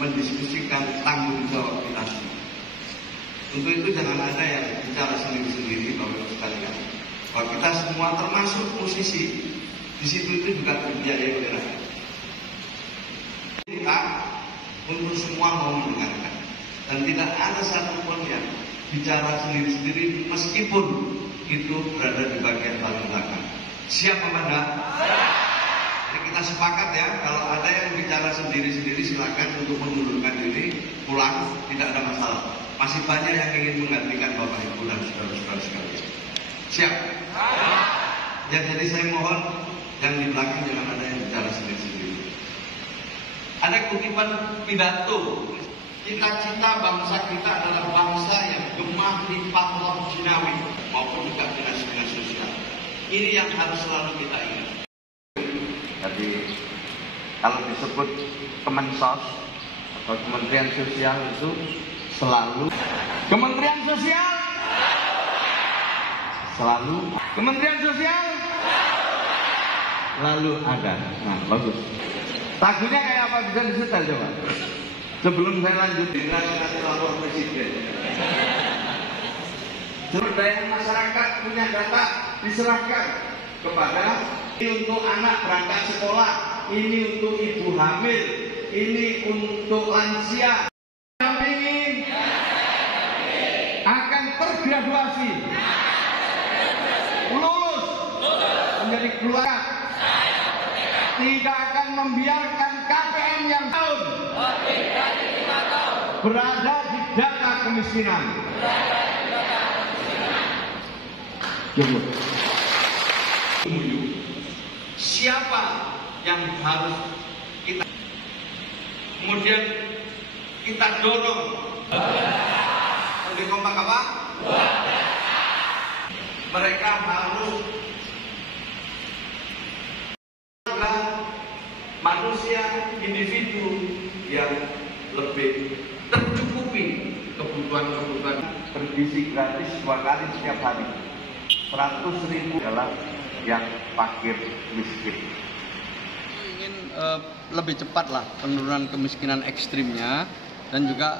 mendiskusikan tanggung jawab kita semua. Untuk itu jangan ada yang bicara sendiri-sendiri, Bapak Ibu sekalian. Bahwa kita semua termasuk musisi, di situ itu juga dibiayai oleh rakyat. Kita untuk semua mau mendengarkan, dan tidak ada satupun yang bicara sendiri-sendiri meskipun itu berada di bagian paling belakang. Siap apa enggak? Jadi kita sepakat ya, kalau ada yang bicara sendiri-sendiri silakan untuk mengundurkan diri, pulang, tidak ada masalah. Masih banyak yang ingin menggantikan Bapak Ibu dan saudara-saudara sekalian. Siap? Ya, jadi saya mohon yang di belakang jangan ada yang bicara sendiri-sendiri. Ada kutipan pidato. Cita-cita bangsa kita adalah bangsa yang gemah di pahlawan jinawi maupun juga dinas-dinas sosial. Ini yang harus selalu kita ingat. Jadi kalau disebut Kemensos atau Kementerian Sosial itu selalu Kementerian Sosial, selalu Kementerian Sosial, lalu ada. Nah, bagus. Lagunya kayak apa, bisa disetel coba? Sebelum saya lanjut, dinasti lapor presiden. Sumber daya masyarakat punya data diserahkan kepada ini untuk anak berangkat sekolah, ini untuk ibu hamil, ini untuk lansia. Akan tergraduasi, lulus menjadi keluarga, tidak akan membiarkan KPM yang tahun berada di data kemiskinan. Siapa yang harus kita kemudian kita dorong lebih kompak apa? Mereka harus manusia individu yang lebih tercukupi kebutuhan-kebutuhan Bergizi gratis 2 kali setiap hari. 100.000 adalah yang fakir miskin. Ingin lebih cepat lah penurunan kemiskinan ekstrimnya dan juga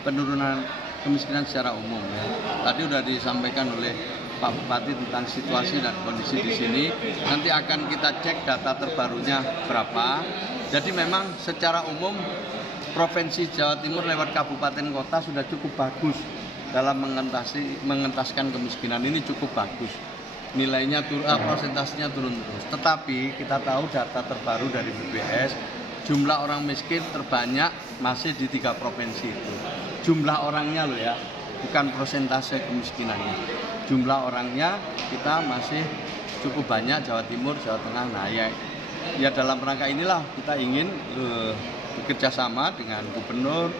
penurunan kemiskinan secara umum ya. Tadi sudah disampaikan oleh Pak Bupati tentang situasi dan kondisi di sini. Nanti akan kita cek data terbarunya berapa. Jadi memang secara umum Provinsi Jawa Timur lewat kabupaten kota sudah cukup bagus dalam mengentaskan kemiskinan. Ini cukup bagus. Nilainya persentasenya turun terus. Tetapi kita tahu data terbaru dari BPS, jumlah orang miskin terbanyak masih di 3 provinsi itu. Jumlah orangnya loh ya, bukan persentase kemiskinannya. Jumlah orangnya kita masih cukup banyak, Jawa Timur, Jawa Tengah. Nah ya dalam rangka inilah kita ingin bekerja sama dengan gubernur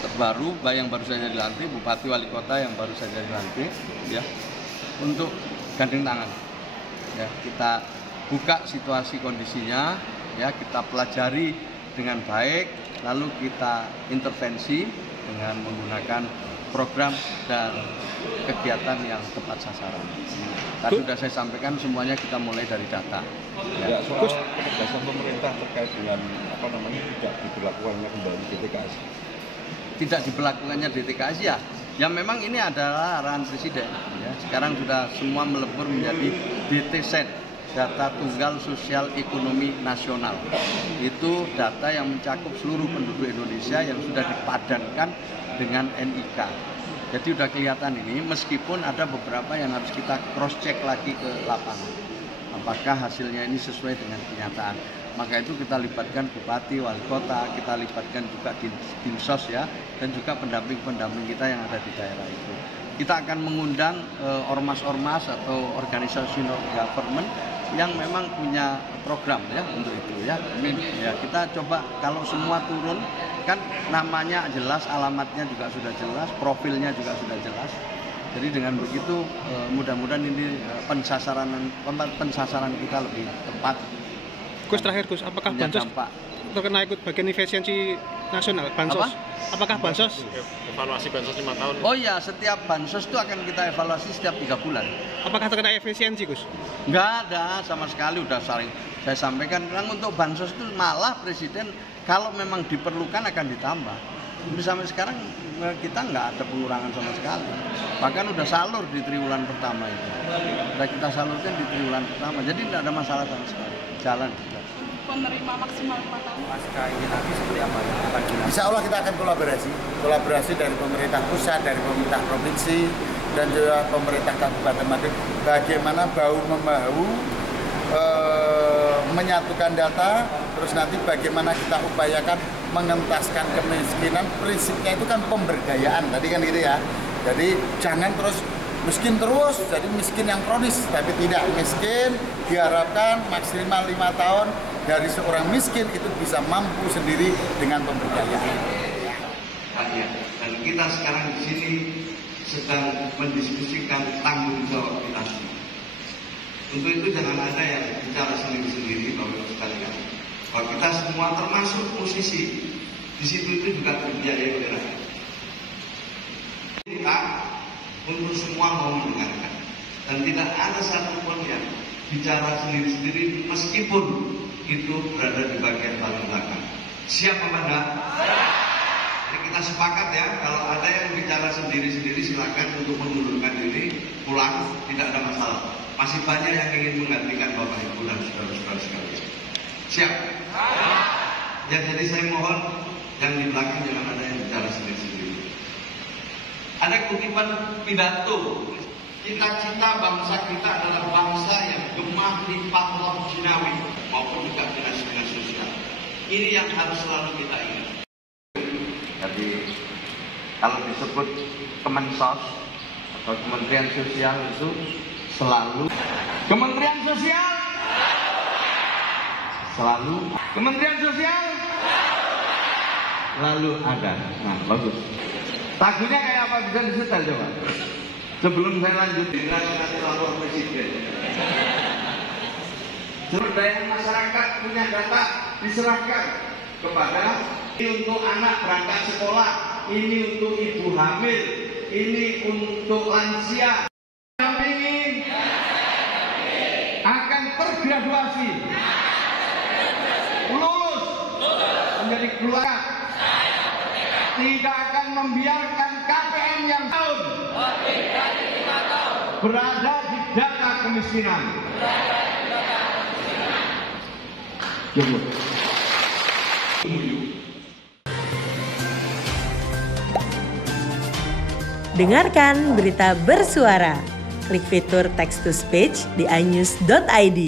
terbaru yang baru saja dilantik, bupati wali kota yang baru saja dilantik ya, untuk gandeng tangan ya, kita buka situasi kondisinya ya, kita pelajari dengan baik, lalu kita intervensi dengan menggunakan program dan kegiatan yang tepat sasaran. Tadi sudah saya sampaikan semuanya kita mulai dari data. Ya, soal ketegasan pemerintah terkait dengan tidak diberlakukannya kembali DTKS. Tidak diberlakukannya DTKS ya memang ini adalah arahan presiden. Ya. Sekarang sudah semua melebur menjadi DTSEN, data tunggal sosial ekonomi nasional. Itu data yang mencakup seluruh penduduk Indonesia yang sudah dipadankan dengan NIK. Jadi sudah kelihatan ini, meskipun ada beberapa yang harus kita cross check lagi ke lapangan. Apakah hasilnya ini sesuai dengan kenyataan? Maka itu kita libatkan bupati, wali kota, kita libatkan juga dinsos ya, dan juga pendamping-pendamping kita yang ada di daerah itu. Kita akan mengundang ormas-ormas atau organisasi non-government yang memang punya program ya untuk itu ya. Ya kita coba kalau semua turun kan namanya jelas, alamatnya juga sudah jelas, profilnya juga sudah jelas. Jadi dengan begitu mudah-mudahan ini pensasaran kita lebih tepat. Gus, terakhir Gus, apakah bansos terkena ikut bagian efisiensi nasional bansos? Apakah bansos Evaluasi bansos 5 tahun? Oh iya, setiap bansos itu akan kita evaluasi setiap 3 bulan. Apakah terkena efisiensi Gus? Enggak ada sama sekali, udah saling saya sampaikan. Untuk bansos itu malah presiden Kalau memang diperlukan akan ditambah. Tapi sampai sekarang kita nggak ada pengurangan sama sekali. Bahkan udah salur di triwulan pertama itu. Udah kita salurkan di triwulan pertama. Jadi tidak ada masalah sama sekali. Jalan. Penerima maksimal 5 tahun. Pasca ini nanti seperti apa? Insya Allah kita akan kolaborasi dari pemerintah pusat, dari pemerintah provinsi, dan juga pemerintah Kabupaten Madiun. Bagaimana bahu-membahu menyatukan data, terus nanti bagaimana kita upayakan mengentaskan kemiskinan. Prinsipnya itu kan pemberdayaan, tadi kan gitu ya. Jadi jangan terus miskin terus, jadi miskin yang kronis, tapi tidak. Miskin diharapkan maksimal 5 tahun dari seorang miskin itu bisa mampu sendiri dengan pemberdayaan. Dan kita sekarang di sini sedang mendiskusikan tanggung jawab kita semua. Untuk itu jangan ada yang bicara sendiri-sendiri, Bapak-Ibu sekalian. Kalau kita semua termasuk musisi, di situ itu juga terbiayai oleh rakyat. Kita untuk semua mau mendengarkan, dan tidak ada satupun yang bicara sendiri-sendiri meskipun itu berada di bagian paling belakang. Siap Amanda? Jadi kita sepakat ya, kalau ada yang bicara sendiri-sendiri silakan untuk mengundurkan diri, pulang, tidak ada masalah. Masih banyak yang ingin menggantikan Bapak Ibu dan saudara-saudara sekalian. Siap? Ya, jadi saya mohon yang di belakang jangan ada yang bicara sendiri-sendiri. Ada kutipan pidato, cita-cita bangsa kita adalah bangsa yang gemah limpah roh jinawi maupun juga dinas-dinas sosial. Ini yang harus selalu kita ingat. Jadi kalau disebut Kemensos atau Kementerian Sosial itu selalu Kementerian Sosial, selalu Kementerian Sosial, selalu ada. Nah, bagus. Lagunya kayak apa, bisa disetel coba? Sebelum saya lanjut, Nanti lapor presiden. Sumber daya masyarakat punya data diserahkan kepada ini untuk anak berangkat sekolah, ini untuk ibu hamil, ini untuk lansia. Kami akan tergraduasi, lulus menjadi keluarga. Tidak akan membiarkan KPM yang tahun berada di data kemiskinan. Dengarkan berita bersuara. Klik fitur text to speech di inews.id.